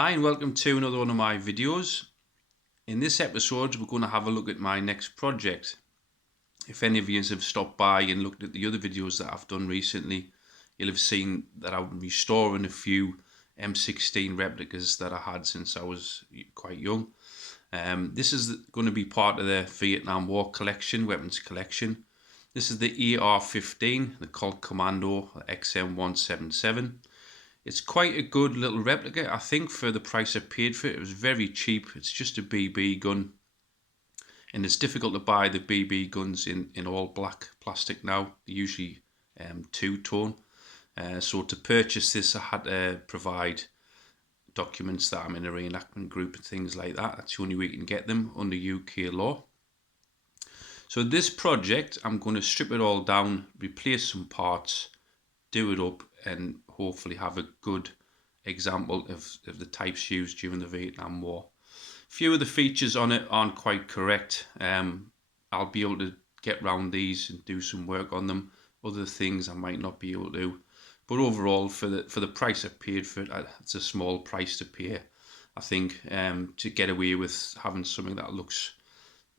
Hi and welcome to another one of my videos. In this episode we're going to have a look at my next project. If any of you have stopped by and looked at the other videos that I've done recently, you'll have seen that I'm restoring a few M16 replicas that I had since I was quite young. This is going to be part of the Vietnam War collection, weapons collection. This is the AR-15, the Colt Commando XM177. It's quite a good little replica, I think, for the price I paid for it. It was very cheap. It's just a BB gun. And it's difficult to buy the BB guns in all black plastic now. They're usually two-tone. So to purchase this, I had to provide documents that I'm in a reenactment group and things like that. That's the only way you can get them under UK law. So this project, I'm going to strip it all down, replace some parts, do it up, and hopefully have a good example of the types used during the Vietnam War. A few of the features on it aren't quite correct. I'll be able to get around these and do some work on them. Other things I might not be able to. But overall, for the price I paid for it, it's a small price to pay, I think, to get away with having something that looks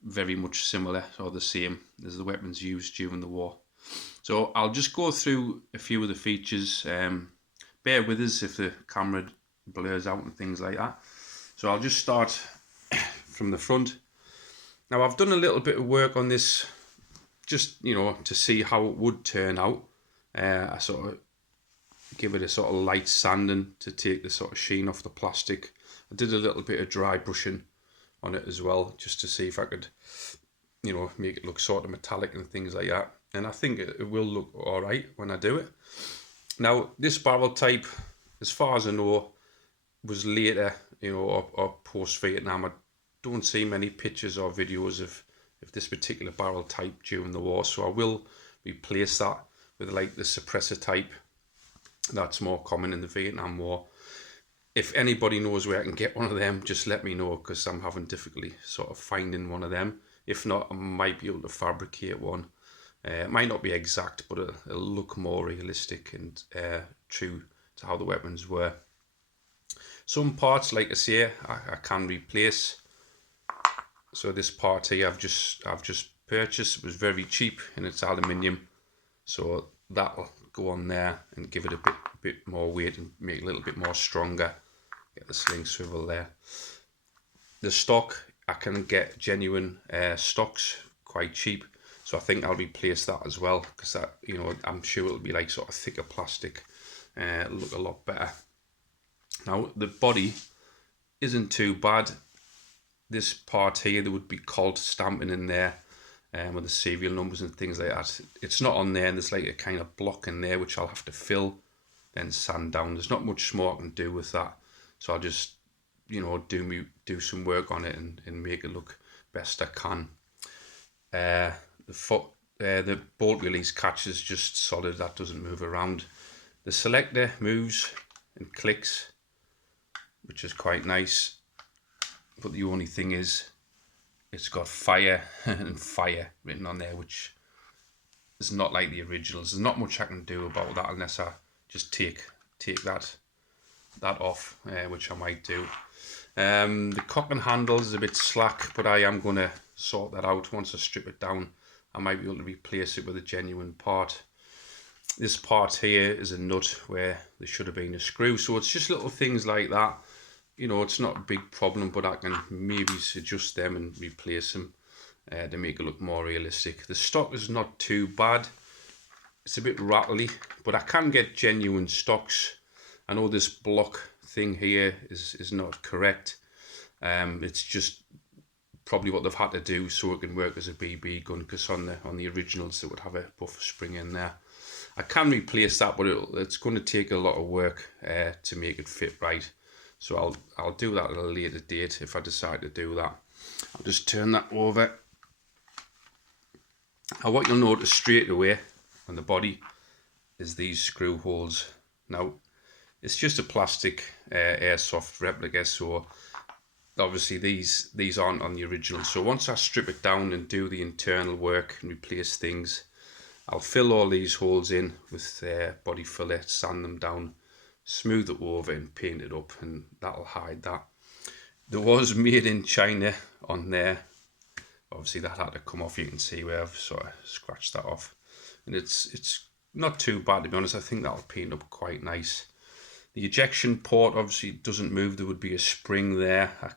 very much similar or the same as the weapons used during the war. So I'll just go through a few of the features. Bear with us if the camera blurs out and things like that. So I'll just start from the front. Now I've done a little bit of work on this, just to see how it would turn out. I sort of give it a sort of light sanding to take the sort of sheen off the plastic. I did a little bit of dry brushing on it as well, just to see if I could, make it look sort of metallic and things like that. And I think it will look all right when I do it. Now, this barrel type, as far as I know, was later, or post-Vietnam. I don't see many pictures or videos of this particular barrel type during the war, so I will replace that with like the suppressor type. That's more common in the Vietnam War. If anybody knows where I can get one of them, just let me know, because I'm having difficulty sort of finding one of them. If not, I might be able to fabricate one. It might not be exact, but it'll look more realistic and true to how the weapons were. Some parts, like I say, I can replace. So this part here I've just purchased. It was very cheap and it's aluminium, so that'll go on there and give it a bit more weight and make it a little bit more stronger. Get the sling swivel there. The stock, I can get genuine stocks quite cheap. So I think I'll replace that as well, because that, I'm sure it'll be like sort of thicker plastic, look a lot better. Now the body isn't too bad. This part here, there would be Colt stamping in there, with the serial numbers and things like that. It's not on there, and there's like a kind of block in there which I'll have to fill, then sand down. There's not much more I can do with that, so I'll just, do some work on it and make it look best I can. The bolt release catch is just solid, that doesn't move around. The selector moves and clicks, which is quite nice, but the only thing is it's got fire and fire written on there, which is not like the originals. There's not much I can do about that unless I just take that off, which I might do. The cock and handle is a bit slack, but I am going to sort that out. Once I strip it down, I might be able to replace it with a genuine part. This part here is a nut where there should have been a screw, so it's just little things like that. It's not a big problem, but I can maybe adjust them and replace them to make it look more realistic. The stock is not too bad. It's a bit rattly, but I can get genuine stocks. I know this block thing here is not correct. It's just probably what they've had to do so it can work as a BB gun, because on the originals it would have a buffer spring in there. I can replace that, but it's going to take a lot of work to make it fit right. So I'll do that at a later date if I decide to do that. I'll just turn that over. Now what you'll notice straight away on the body is these screw holes. Now it's just a plastic airsoft replica, so obviously these aren't on the original. So once I strip it down and do the internal work and replace things, I'll fill all these holes in with body filler, sand them down smooth it over and paint it up, and that'll hide that. There was made in China on there. Obviously that had to come off. You can see where I've sort of scratched that off, and it's not too bad, to be honest. I think that'll paint up quite nice. The ejection port obviously doesn't move. There would be a spring there. I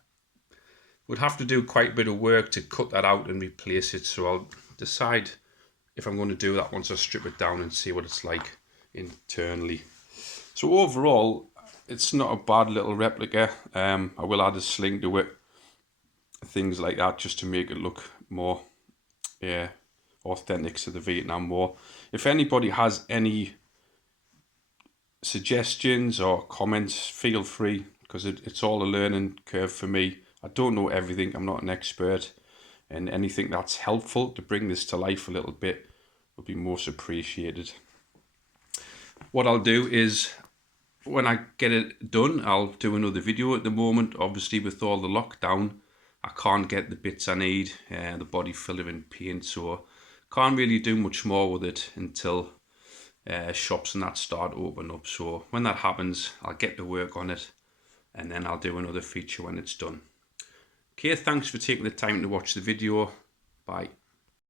would have to do quite a bit of work to cut that out and replace it, so I'll decide if I'm going to do that once I strip it down and see what it's like internally. So overall, it's not a bad little replica. I will add a sling to it, things like that, just to make it look more authentic to the Vietnam War. If anybody has any suggestions or comments, feel free, because it's all a learning curve for me. I don't know everything, I'm not an expert, and anything that's helpful to bring this to life a little bit would be most appreciated. What I'll do is, when I get it done, I'll do another video. At the moment, obviously with all the lockdown, I can't get the bits I need, the body filler and paint, so can't really do much more with it until shops and that start to open up. So when that happens, I'll get to work on it, and then I'll do another feature when it's done. Okay, thanks for taking the time to watch the video. Bye.